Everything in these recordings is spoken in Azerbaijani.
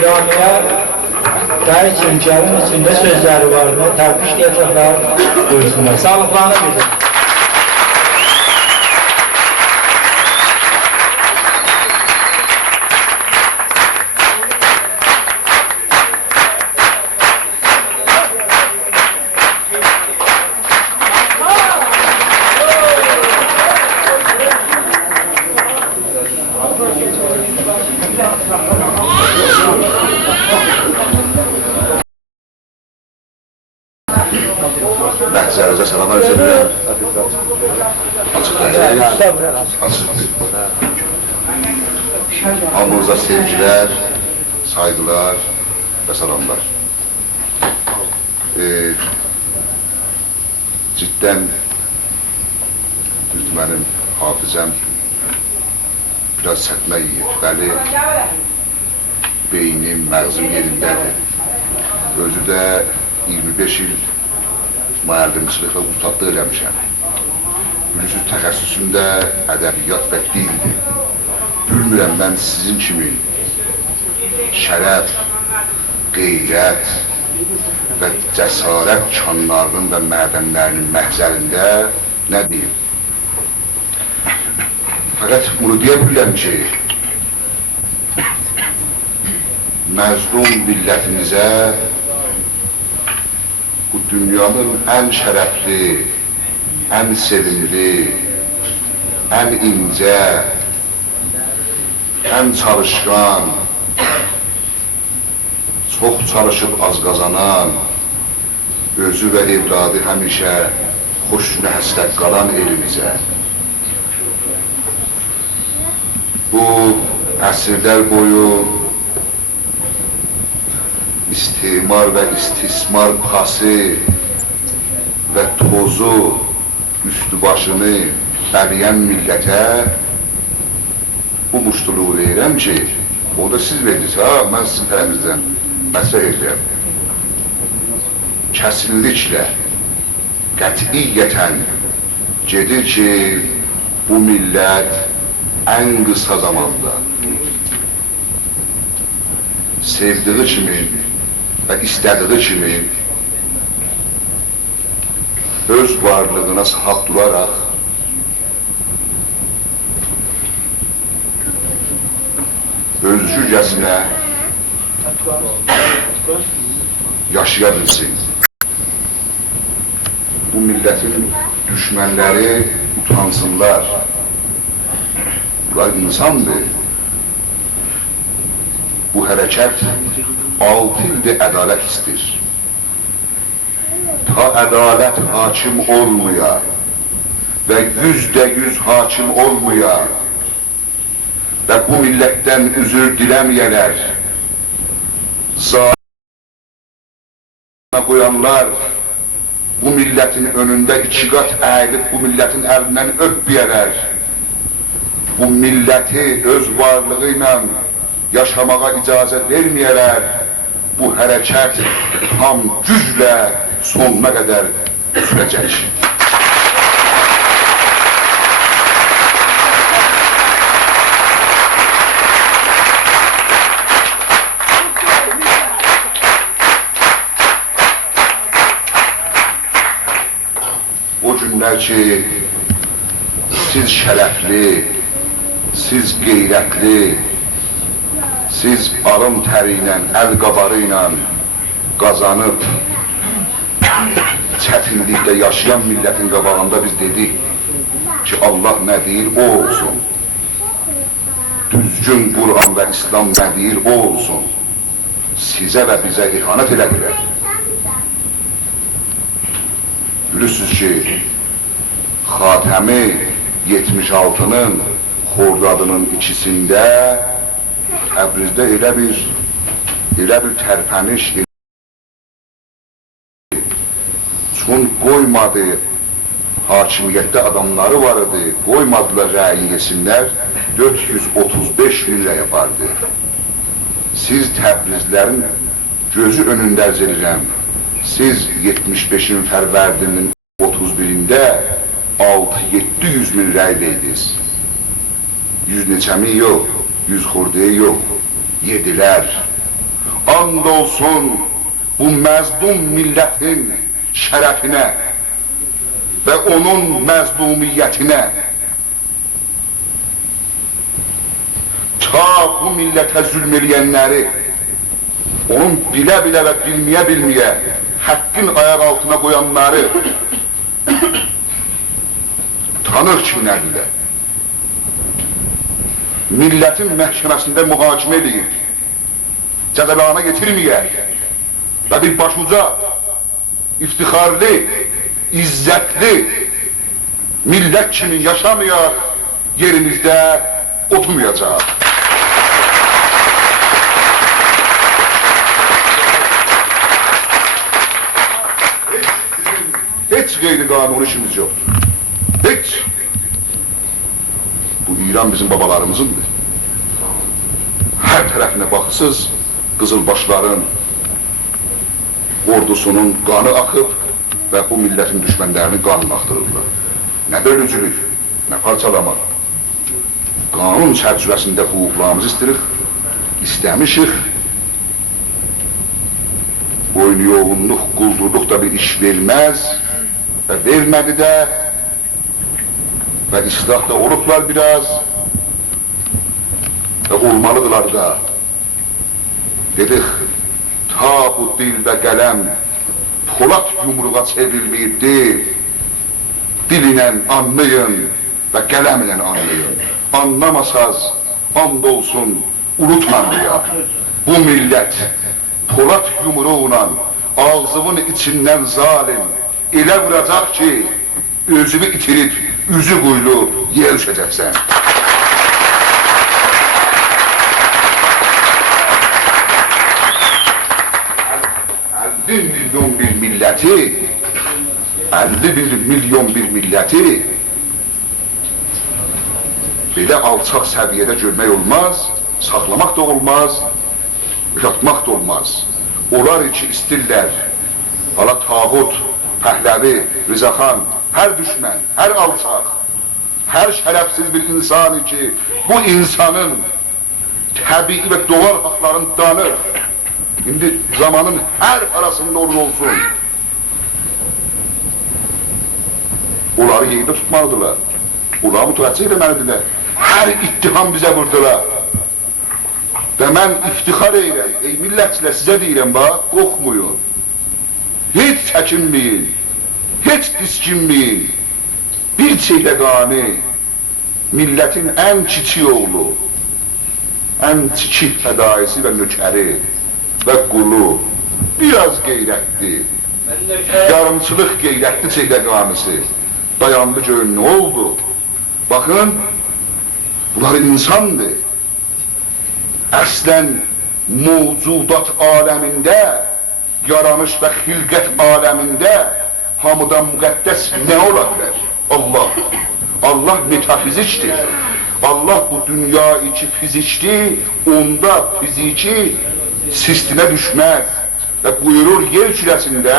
İlamiye gayet imkanın içinde sözleri var. Terpiş diyecekler buyursunlar. Sağlıklarına bilin. Məhzərinizə salamlar üzrəyəm. Hamınıza sevgilər, saygılar və salamlar. Cidden düzdür, mənim hafizəm biraz sətmə yiyir. Bəli, beynim, məğzim yerindədir. Özü də 25 il müəllimçiliklə ustadlıq eləmişəm. Bilirsiniz, təxəssüsümdə ədəbiyyat və dildir. Bilmirəm, mən sizin kimi şərəf, qeyrət və cəsarət kanlarının və mədənlərinin məhzərində nə deyim? Fəqət bunu deyə bilirəm ki, məzlum millətimizə bu dünyanın ən şərəfli, ən sevimli, ən incə, ən çalışkan, çox çalışıb az qazanan, özü və evladı həmişə xoşuna həsrət qalan elimizə. Bu əsrlər boyu istimar və istismar pası və tozu üstü başını bəliyən millətə bu muştuluğu verirəm ki, o da siz verirsiniz, mən sizin tərəfinizdən məsələ edirəm. Kəsinliklə, qətiyyətən gedir ki, bu millət ən qısa zamanda sevdiği kimi və istədiği kimi öz varlığına sahib duraraq özgürcəsinə yaşaya bilsin. Bu milletin düşmənləri utansınlar. Bunlar insandır. Bu hərəkət 6 ildir ədalət istir. Ta ədalət hakim olmaya və 100% hakim olmaya və bu millətdən üzür diləməyələr, zalimə qoyanlar bu milletin önündə 2 qat əyilib bu milletin əlindən öpməyələr, bu milleti öz varlığı ilə yaşamağa icazə verməyələr, bu hərəkət tam güclə sonuna qədər sürəcək. O günlər ki, siz şərəfli, siz qeyrətli, siz alın təri ilə, əl qabarı ilə qazanıb çətinlikdə yaşayan millətin qabağında biz dedik ki, Allah nə deyir, o olsun. Düzgün Qur'an və İslam nə deyir, o olsun. Sizə və bizə ihanət elədilər. Bilirsiniz ki, Xatəmi 76'nın Xordadının ikisində Təbrizdə elə bir tərpəniş çün qoymadı, hakimiyyətdə adamları var idi, qoymadılar rəyi yesinlər, 435 min rəy yapardı. Siz Təbrizlərin gözü önündə ərz edirəm, siz 75'in Fərvərdinin 31'ində 600-700 min rəyləydiniz. 100 neçə min yox, 100 xordaya yox, yedilər. and olsun bu məzlum millətin şərəfinə və onun məzlumiyyətinə. Ta bu millətə zülm eləyənləri, onun bilə-bilə və bilməyə-bilməyə haqqın ayaq altına qoyanları tanır ki, nədirlər. Millətin məhkəməsində mühakimə edir, cəzalana getirməyə və bir başuca, iftixarlı, izzətli millət kimi yaşamayaq, yerimizdə oturmayacaq. Heç qeyri-qanuni işimiz yoxdur. Heç. Bu İran bizim babalarımızındır. Hər tərəfinə baxısız, qızılbaşların ordusunun qanı axıb və bu millətin düşmənlərini qanını axtırırlar. Nə bölücülük, nə parçalamaq. Qanun çərçivəsində hüquqlarımızı istəmişik. Boynuyoğunluq, quldurluq da bir iş verməz və vermədi də və islah da olublar biraz və olmalıdırlar da. Dedik, ta bu dil və qələm Polat yumruğa çevrilməyibdir. Dil ilə anlayın və qələm ilə anlayın. Anlamasaz, and olsun, unutmamayaq. Bu millət Polat yumruğla ağzımın içindən zalim elə vuracaq ki, özünü itirib, üzü quylu yer düşəcəksən. 50 milyon bir milləti, 51 milyon bir milləti belə alçaq səviyyədə görmək olmaz, saxlamaq da olmaz, yatmaq da olmaz. Onlar ki istirlər, hala tağut, Pəhləvi, Rızaxan, hər düşmən, hər alçaq, hər şərəfsiz bir insan ki, bu insanın təbii və doğal haqlarını danır. İndi zamanın hər arasında olsun. Onları yerdə tutmalıdırlar. Onları mütəvəccih eləməlidirlər. Hər ittiham bizə vurdular. Və mən iftixar edirəm, ey millətçilər, sizə deyirəm, bax, qorxmayın. Heç çəkinməyin, heç diskinməyin. Bir çeydəqani, millətin ən kiçik oğlu, ən kiçik fədaisi və nökəri və qulu, biraz qeyrətli, yarımçılıq qeyrətli çeydəqanisi dayandı görün, nə oldu? Baxın, bunlar insandır. Əslən, mövcudat aləmində, yaranış və xilqət aləmində hamıdan müqəddəs nə ola bilər? Allah. Allah metafizikdir. Allah bu dünya içi fizikdir, onda fiziki sistemə düşməz. Və buyurur, yer kürəsində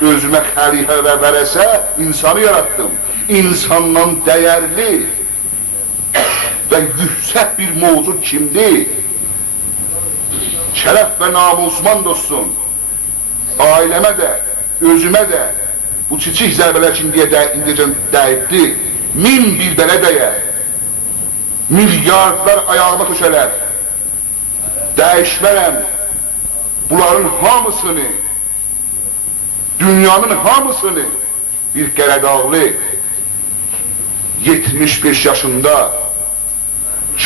özümə xəlifə və vərəsə insanı yarattım. İnsandan dəyərli və yüksək bir mövcud kimdir? Şərəf və namusman dostum, ailəmə də, özümə də bu kiçik zərbələr ki, indiyəcən dəyibdir, 1000 bir belə dəyər, milyardlar ayağıma töşələr, dəyişmərəm bunların hamısını, dünyanın hamısını bir qərədağlı 75 yaşında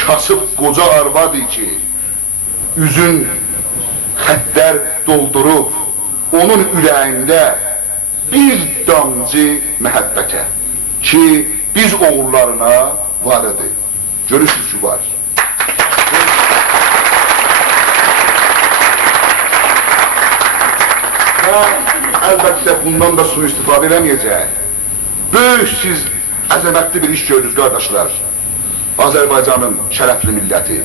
kasıb qoca arvadı ki, üzün xəttər doldurub, onun ürəyində bir damcı məhəbbətə ki, biz oğullarına varıdır. Görürsünüz ki, var. Və əlbəttə bundan da sui-istifadə eləməyəcək. Böyük siz əzəmətli bir iş gördünüz, qardaşlar. Azərbaycanın şərəfli milləti.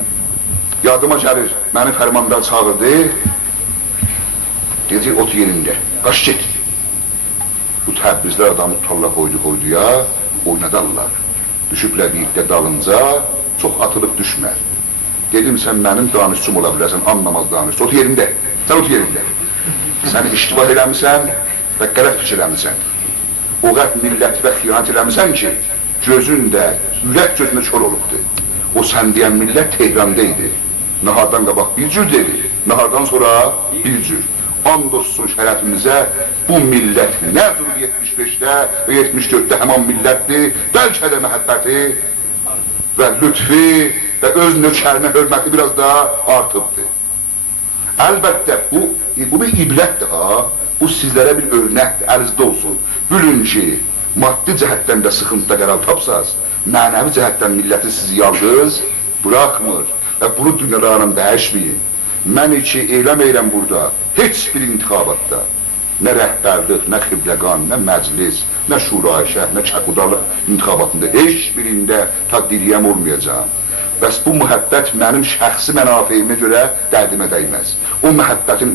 Yadıma gəlir, məni fərmandar çağırdı, dedi, ot yerində, qaş get. Bu təbrizlər adamı tutarlar qoydu-qoyduya, oynadarlar. Düşüblər birlikdə dalınca, çox atılıb düşmər. Dedim, sən mənim danışçım ola bilərsən, anlamaz danışçı. Otur yerində, sən otur yerində. Sən iştibar eləmişsən və qələt fikir eləmişsən. O qət millət və xiyanət eləmişsən ki, gözün də, ürək gözünə kör olubdur. O sən deyən millət Tehranda idi. Nahardan qabaq bir cür dedi, nahardan sonra bir cür. And olsun şərəfimizə, bu millət nə cür 75-də və 74-də həman millətdir, bəlkə də məhəbbəti və lütfi və öz nökərinə hörməti biraz da artıbdır. Əlbəttə, bu bir ibrətdir ha, bu sizlərə bir örnəkdir, əlinizdə olsun. Bilin ki, maddi cəhətdən də sıxıntıda qərar tapsaz, mənəvi cəhətdən milləti sizi yalqız bırakmır və bunu dünyalarının dəyişməyin. Mən ki, eyləməyirəm burada, heç bir intixabatda, nə rəhbərlik, nə xibləqan, nə məclis, nə şurayişə, nə çəqudarlıq intixabatında heç birində təddiriyəm olmayacaq. Bəs bu mühəbbət mənim şəxsi mənafeyimə görə dərdimə dəyməz. O mühəbbətin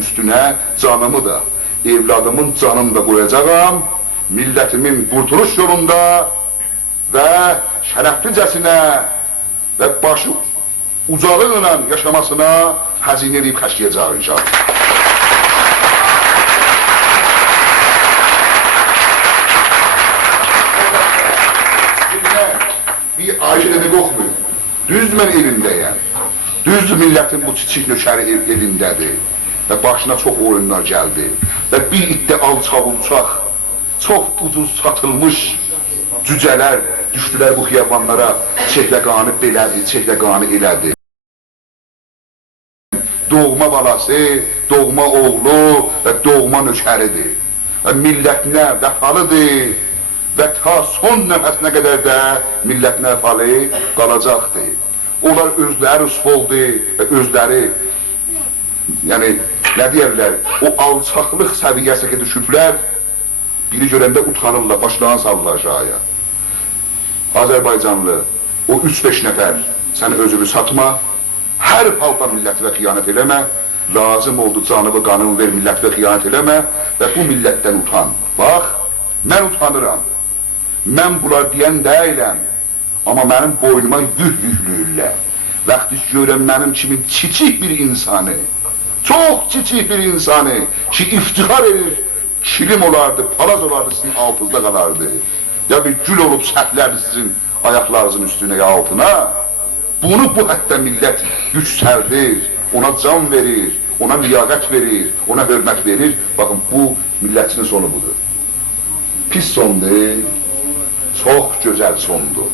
üstünə canımı da, evladımın canını da qoyacağam, millətimin qurtuluş yolunda və şərəflicəsinə və başı ucalıqla yaşamasına həzinə edib xəşləyəcaq inşallah. Bir Ayşə demək oxmuyor. Düzdür, mən evimdəyəm. Düzdür, millətin bu çiçik nökəri evindədir. Və başına çox oyunlar gəldi. Və bir iddə alçaq-ulçaq, çox ucuz satılmış cücələr düşdülər bu xiyabanlara. Çehləqanı belədi, çehləqanı elədi. Doğma balası, doğma oğlu və doğma nökəridir. Və millətinə vəfalıdır. Və ta son nəfəsinə qədər də millətinə vəfalı qalacaqdır. Onlar özləri usfoldu və özləri, yəni, nə deyərlər, o alçaqlıq səviyyəsinə düşüblər, biri görəndə utanırlar, başlarını salırlar aşağıya. Azərbaycanlı, o 3-5 nəfər səni özünü satma, hər halda milləti və xiyanət eləmə, lazım oldu canımı, qanımı ver, milləti və xiyanət eləmə və bu millətdən utan. Bax, mən utanıram. Mən bunlar deyən deyiləm, amma mənim boynuma yüklüyürlər. Vaxtı görəm mənim kimin çiçik bir insanı, çox çiçik bir insanı ki, iftixar edir, kilim olardı, palaz olardı, sizin altınızda qalardı. Ya bir gül olub səhvlərdi sizin ayaqlarınızın üstünə ya altına. Bunu bu həddə millət yüksəldir, ona can verir, ona liyaqət verir, ona hörmət verir. Baxın, bu millətinin sonu budur. Pis sondur. Çox gözəl sondur.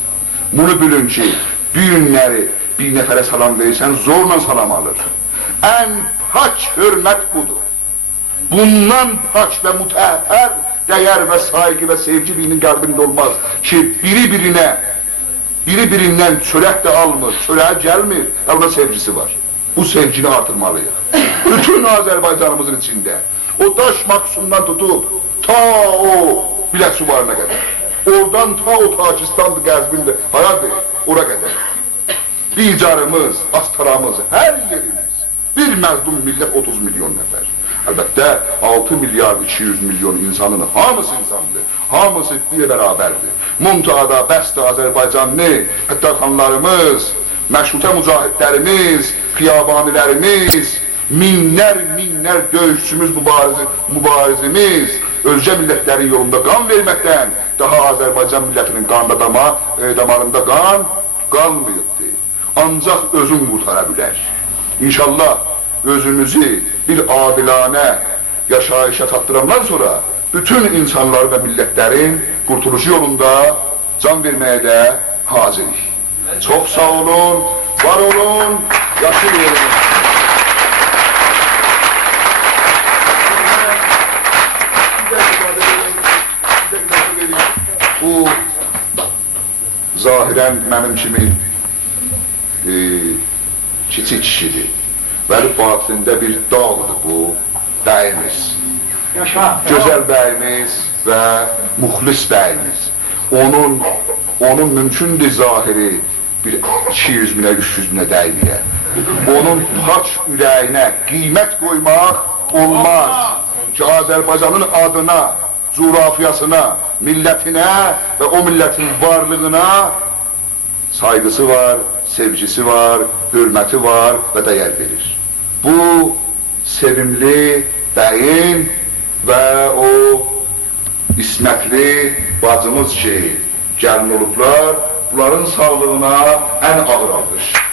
Bunu bilin ki, bir günləri bir nəfərə salam verirsən, zorla salam alır. Ən pak hörmət budur. Bundan pak və mütəhər dəyər və saygı və sevgi birinin qəlbində olmaz ki, biri-birindən çörək də almır, çörəyə gəlmir, ona sevgisi var. Bu sevgini artırmalıyıq. Bütün Azərbaycanımızın içində, o daş maksundan tutub, ta o bilək suvarına qədər. Oradan ta o Takistandır, Qəzbindir, haradır, ora qədər. Bir carımız, astaramız, hər yerimiz, bir məzdum millət 30 milyon nəfər. Əlbəttə, 6 milyar 200 milyon insanın hamısı insandır, hamısı bir bərabərdir. Muntada, bəstə Azərbaycanlı, həttərxanlarımız, məşrutə mücahidlərimiz, xiyabanilərimiz, minlər döyüşçümüz, mübarizimiz, ölkə millətlərin yolunda qan verməkdən daha Azərbaycan millətinin damarında qan qalmayıbdır. Ancaq özün qurtara bilər. İnşallah özünüzü bir adilanə yaşayışa çatdırandan sonra bütün insanları və millətlərin qurtuluşu yolunda can verməyə də hazirik. Çox sağ olun, var olun, yaşıl olun. Bu zahirən mənim kimi kiçik kişidir. Bəli, batində bir dağdır bu bəyimiz. Gözəl bəyimiz və müxlis bəyimiz. Onun mümkündür zahiri bir 200 minə, 300 minə dəyməyə. Onun paç ürəyinə qiymət qoymaq olmaz ki, Azərbaycanın adına, coğrafiyasına, millətinə və o millətin varlığına saygısı var, sevgisi var, hürməti var və dəyər verir. Bu sevimli bəyin və o İsmətli bacımız ki, gəlin olublar, bunların sağlığına ən ağır alqış.